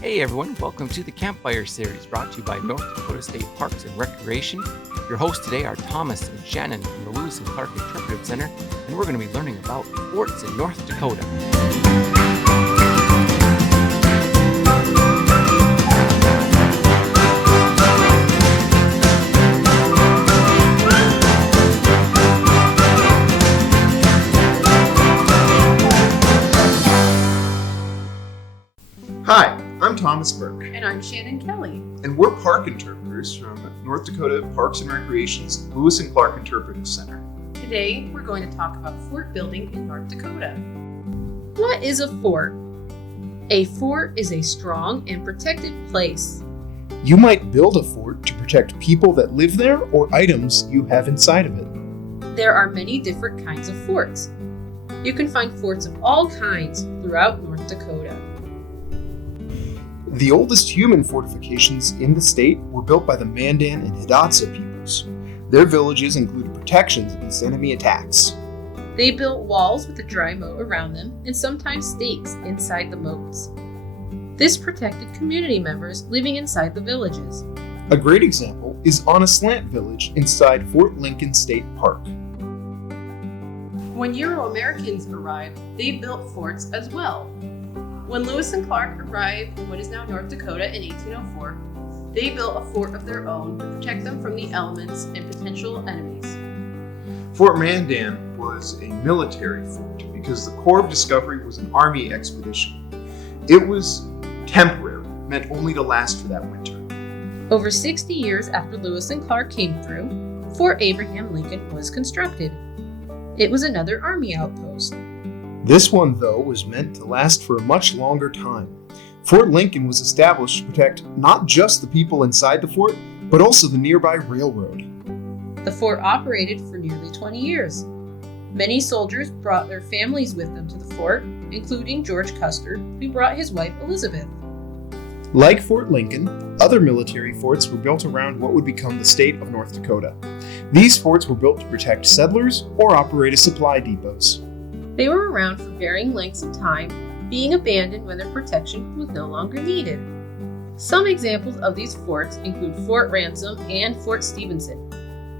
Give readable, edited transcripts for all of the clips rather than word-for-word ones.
Hey everyone, welcome to the Campfire Series brought to you by North Dakota State Parks and Recreation. Your hosts today are Thomas and Shannon from the Lewis and Clark Interpretive Center, and we're going to be learning about forts in North Dakota. Hi, I'm Thomas Burke. And I'm Shannon Kelly. And we're park interpreters from North Dakota Parks and Recreation's Lewis and Clark Interpretive Center. Today, we're going to talk about fort building in North Dakota. What is a fort? A fort is a strong and protected place. You might build a fort to protect people that live there or items you have inside of it. There are many different kinds of forts. You can find forts of all kinds throughout North Dakota. The oldest human fortifications in the state were built by the Mandan and Hidatsa peoples. Their villages included protections against enemy attacks. They built walls with a dry moat around them and sometimes stakes inside the moats. This protected community members living inside the villages. A great example is on a slant village inside Fort Lincoln State Park. When Euro-Americans arrived, they built forts as well. When Lewis and Clark arrived in what is now North Dakota in 1804, they built a fort of their own to protect them from the elements and potential enemies. Fort Mandan was a military fort because the Corps of Discovery was an army expedition. It was temporary, meant only to last for that winter. Over 60 years after Lewis and Clark came through, Fort Abraham Lincoln was constructed. It was another army outpost. This one, though, was meant to last for a much longer time. Fort Lincoln was established to protect not just the people inside the fort, but also the nearby railroad. The fort operated for nearly 20 years. Many soldiers brought their families with them to the fort, including George Custer, who brought his wife Elizabeth. Like Fort Lincoln, other military forts were built around what would become the state of North Dakota. These forts were built to protect settlers or operate as supply depots. They were around for varying lengths of time, being abandoned when their protection was no longer needed. Some examples of these forts include Fort Ransom and Fort Stevenson,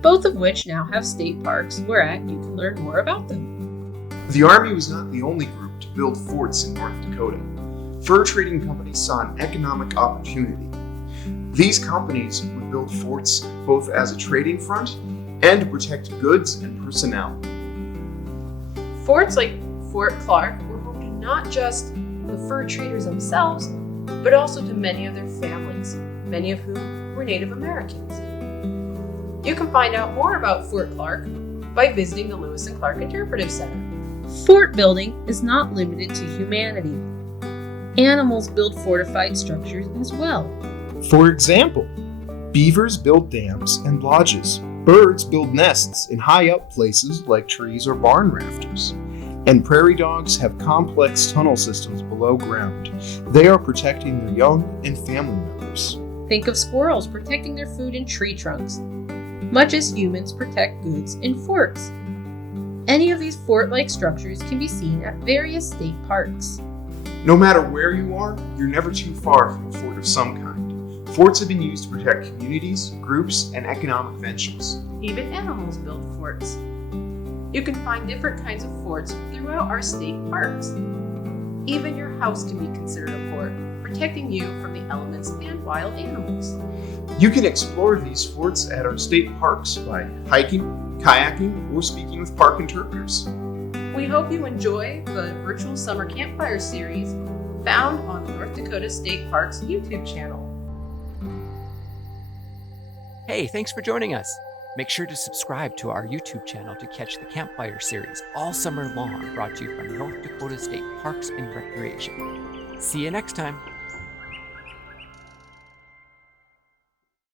both of which now have state parks whereat you can learn more about them. The Army was not the only group to build forts in North Dakota. Fur trading companies saw an economic opportunity. These companies would build forts both as a trading front and to protect goods and personnel. Forts like Fort Clark were home to not just the fur traders themselves, but also to many of their families, many of whom were Native Americans. You can find out more about Fort Clark by visiting the Lewis and Clark Interpretive Center. Fort building is not limited to humanity. Animals build fortified structures as well. For example, beavers build dams and lodges. Birds build nests in high-up places like trees or barn rafters. And prairie dogs have complex tunnel systems below ground. They are protecting their young and family members. Think of squirrels protecting their food in tree trunks, much as humans protect goods in forts. Any of these fort-like structures can be seen at various state parks. No matter where you are, you're never too far from a fort of some kind. Forts have been used to protect communities, groups, and economic ventures. Even animals build forts. You can find different kinds of forts throughout our state parks. Even your house can be considered a fort, protecting you from the elements and wild animals. You can explore these forts at our state parks by hiking, kayaking, or speaking with park interpreters. We hope you enjoy the virtual summer campfire series found on the North Dakota State Parks YouTube channel. Hey, thanks for joining us. Make sure to subscribe to our YouTube channel to catch the Campfire Series all summer long, brought to you from North Dakota State Parks and Recreation. See you next time.